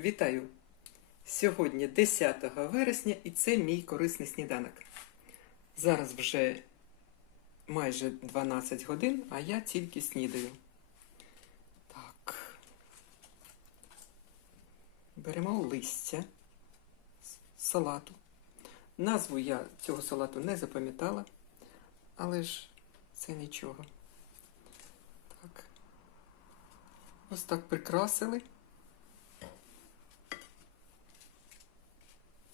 Вітаю! Сьогодні 10 вересня і це мій корисний сніданок. Зараз вже майже 12 годин, а я тільки снідаю. Так. Беремо листя салату. Назву я цього салату не запам'ятала, але ж це нічого. Так. Ось так прикрасили.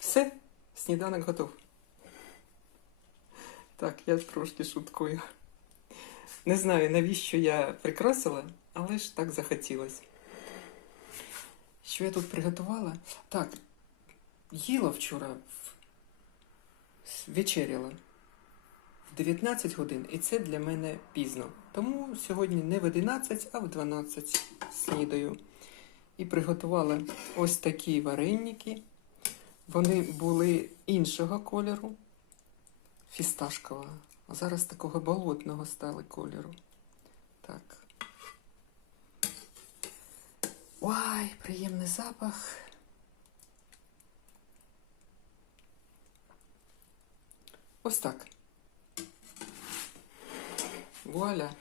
Все, сніданок готов. Так, я трошки шуткую. Не знаю, навіщо я прикрасила, але ж так захотілося. Що я тут приготувала? Так, їла вчора, вечеряла в 19 годин, і це для мене пізно. Тому сьогодні не в 11, а в 12 снідаю. І приготувала ось такі вареники. Вони були іншого кольору, фісташкового, а зараз такого болотного стали кольору. Так. Ой, приємний запах. Ось так. Вуаля.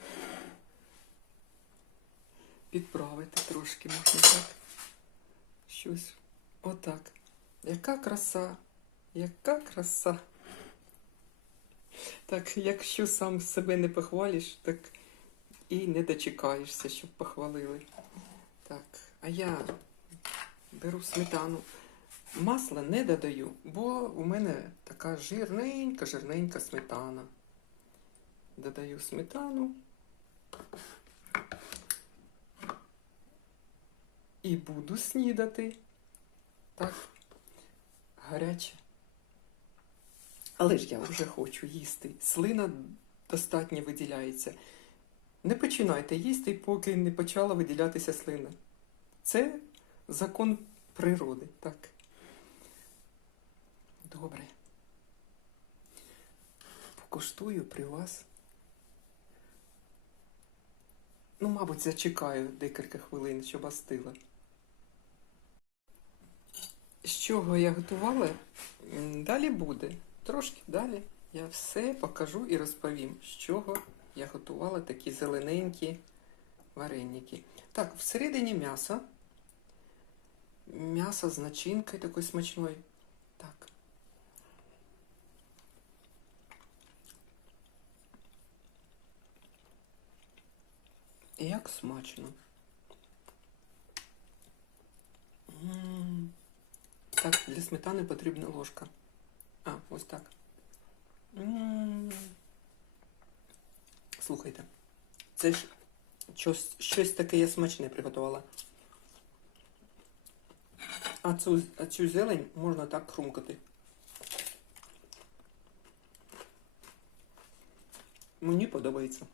Підправити трошки можна так. Щось. Отак. Яка краса, яка краса. Так, якщо сам себе не похвалиш, так і не дочекаєшся, щоб похвалили. Так, а я беру сметану. Масла не додаю, бо у мене така жирненька, жирненька сметана. Додаю сметану. І буду снідати. Так гаряче. Але ж я вже хочу їсти. Слина достатньо виділяється. Не починайте їсти, поки не почала виділятися слина. Це закон природи, так. Добре. Покуштую при вас. Ну, мабуть, зачекаю декілька хвилин, щоб остила. З чого я готувала? Далі буде. Трошки далі я все покажу і розповім, з чого я готувала такі зелененькі вареники. Так, всередині м'ясо. М'ясо з начинкою такою смачною. Так. Як смачно. Так, для сметани потрібна ложка. А, ось так. Слухайте, це ж щось, щось таке я смачне приготувала. А цю, а цю зелень можна так хрумкати. Мені подобається.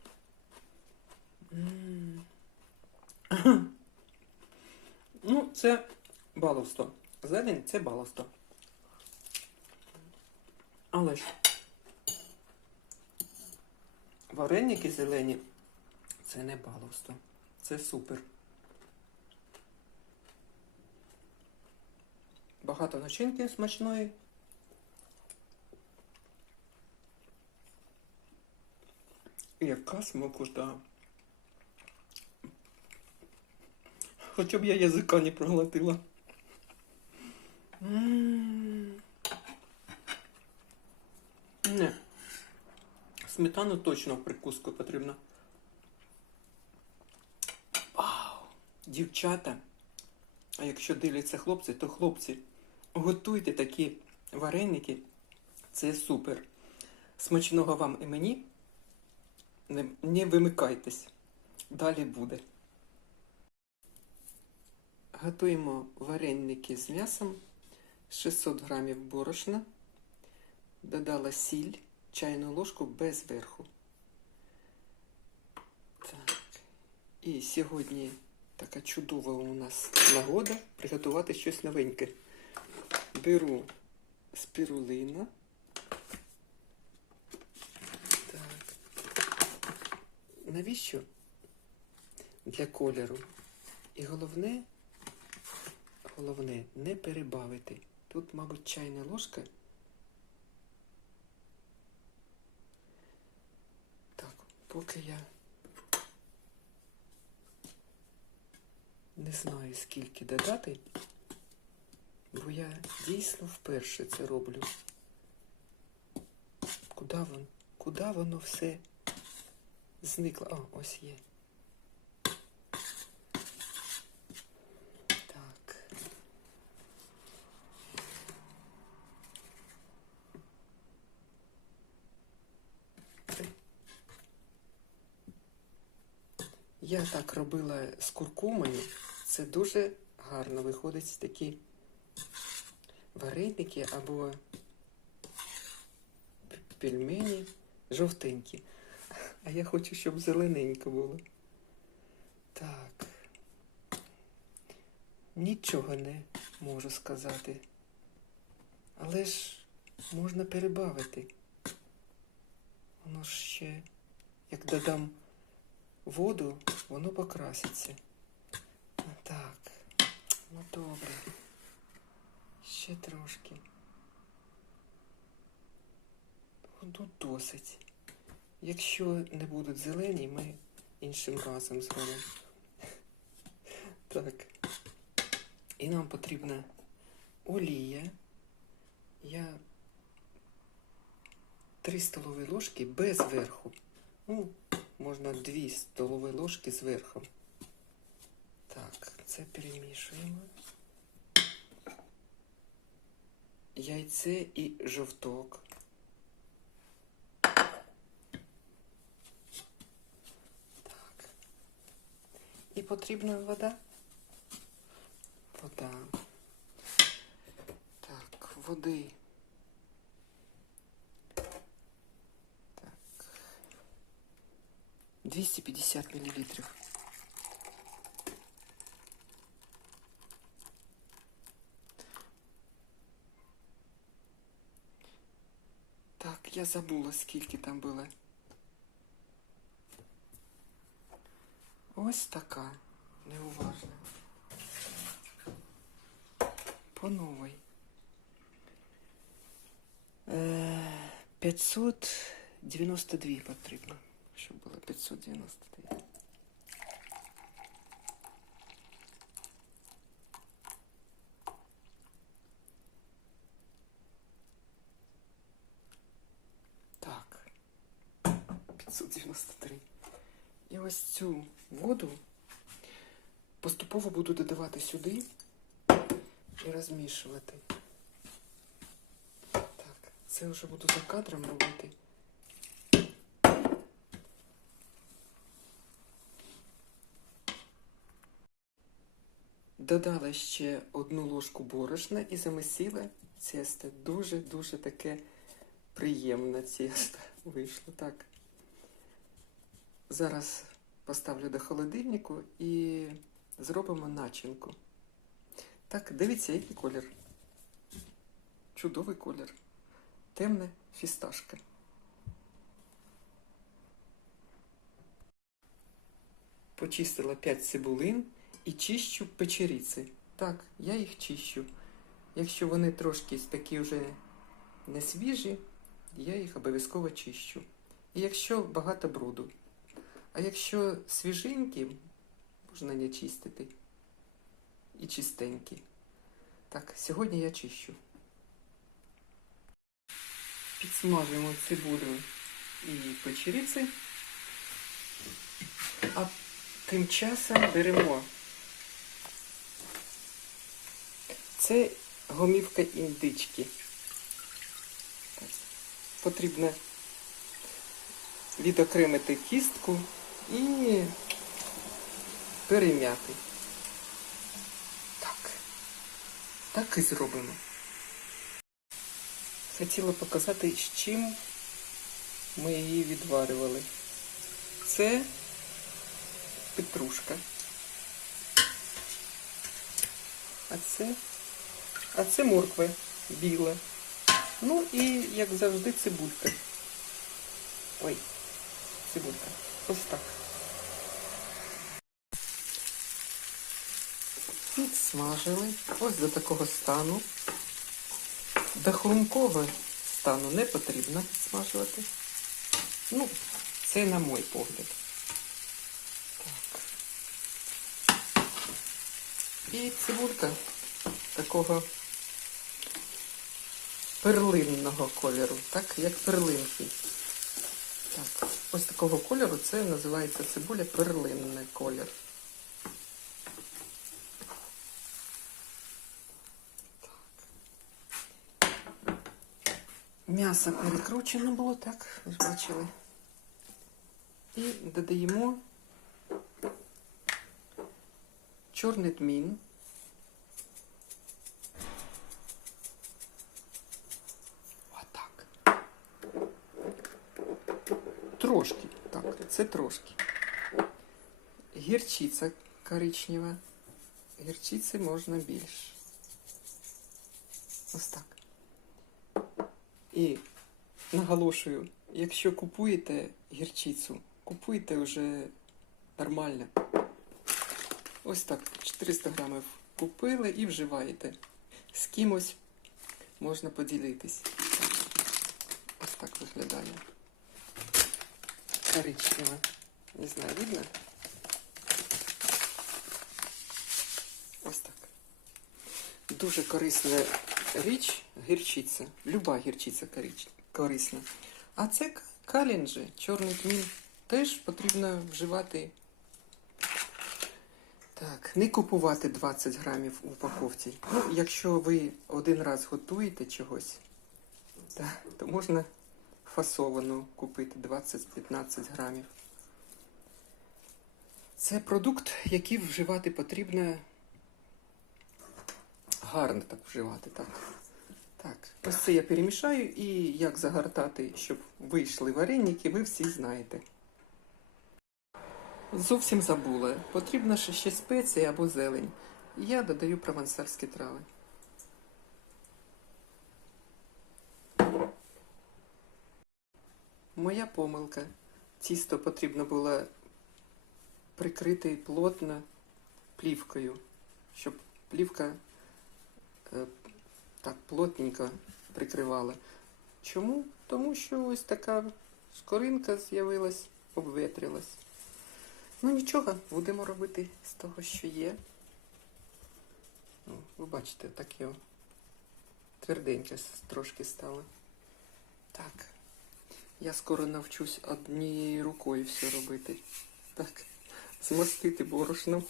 Ну, це баловство. Зелень це баловство. Але ж вареники зелені це не баловство. Це супер. Багато начинки смачної. І Яка смакота. Хоча б я язика не проглотила. Не. Сметану точно в прикуску потрібно. Вау! Дівчата. А якщо дивляться хлопці, то хлопці, готуйте такі вареники. Це супер. Смачного вам і мені. Не, не вимикайтесь. Далі буде. Готуємо вареники з м'ясом. 600 грамів борошна. Додала сіль, чайну ложку без верху. Так. І сьогодні така чудова у нас нагода приготувати щось новеньке. Беру спірулина. Так. Навіщо? Для кольору. І головне, головне не перебавити. Тут, мабуть, чайна ложка. Так, поки я не знаю, скільки додати, бо я дійсно вперше це роблю. Куди воно? Куди воно все зникло? О, ось є. Так. Я так робила з куркумою. Це дуже гарно виходить такі вареники або пельмені жовтенькі. А я хочу, щоб зелененько було. Так. Нічого не можу сказати. Але ж можна перебавити. Воно ж ще, як додам воду, воно покраситься. Так. Ну добре. Ще трошки. Ну, досить. Якщо не будуть зелені, ми іншим разом зробимо. Так. І нам потрібна олія. Я 3 столові ложки без верху. Ну, можна 2 столові ложки з верхом. Так, це перемішуємо. Яйце і жовток. Так. І потрібна вода. Вода. Так, води. 250 миллилитров. Так, я забула, скільки там було. Ось така неуважна. По новій. Е, 592 потрібно, Щоб було 592. Так. 593. І ось цю воду поступово буду додавати сюди і розмішувати. Так, це вже буду за кадром робити. Додала ще одну ложку борошна і замесила цесто. Дуже-дуже таке приємне цесто вийшло. Так. Зараз поставлю до холодильнику і зробимо начинку. Так, дивіться, який колір. Чудовий колір. Темне фісташка. Почистила 5 цибулин і чищу печеріці. Так, я їх чищу. Якщо вони трошки такі вже не свіжі, я їх обов'язково чищу. І якщо багато бруду. А якщо свіженькі, можна не чистити. І чистенькі. Так, сьогодні я чищу. Підсмажуємо цибулю і печеріці. А тим часом беремо. Це гомівка індички. Потрібно відокремити кістку і перем'яти. Так. Так і зробимо. Хотіла показати, з чим ми її відварювали. Це петрушка. А це, а це морква біла. Ну і, як завжди, цибулька. Ой, цибулька. Ось так. Підсмажили. Ось до такого стану. До хрумкового стану не потрібно підсмажувати. Ну, це на мой погляд. Так. І цибулька такого перлинного кольору, так, як перлинки. Так, ось такого кольору це називається цибуля перлинний колір. М'ясо перекручено було, так, ви ж бачили. І додаємо чорний тмін. Це трошки. Гірчиця коричнева. Гірчиці можна більше. Ось так. І наголошую, якщо купуєте гірчицю, купуйте вже нормально. Ось так, 400 грамів купили і вживаєте. З кимось можна поділитись. Ось так виглядає. Коричнева. Не знаю, видно? Ось так. Дуже корисна річ гірчиця. Люба гірчиця корисна. А це калінджі, чорний тмін. Теж потрібно вживати. Так, не купувати 20 грамів у упаковці. Ну, якщо ви один раз готуєте чогось, то можна фасовану купити 20-15 грамів. Це продукт, який вживати потрібно гарно так вживати, так. Так, ось це я перемішаю і як загортати, щоб вийшли вареники, ви всі знаєте. Зовсім забула. Потрібно ще спеції або зелень. Я додаю провансальські трави. Моя помилка. Тісто потрібно було прикрити плотно плівкою, щоб плівка е, так плотненько прикривала. Чому? Тому що ось така скоринка з'явилась, обветрилась. Ну нічого, будемо робити з того, що є. Ну, ви бачите, таке о, тверденьке трошки стало. Так. Я скоро навчусь однією рукою все робити. Так, змастити борошном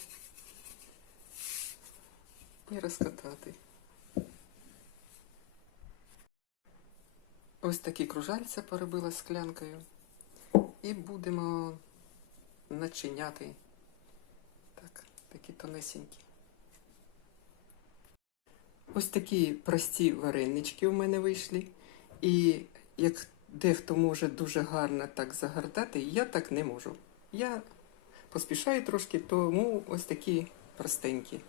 і розкатати. Ось такі кружальця поробила склянкою. І будемо начиняти. Так, такі тонесенькі. Ось такі прості варенички у мене вийшли. І як дехто може дуже гарно так загортати, я так не можу. Я поспішаю трошки, тому ось такі простенькі.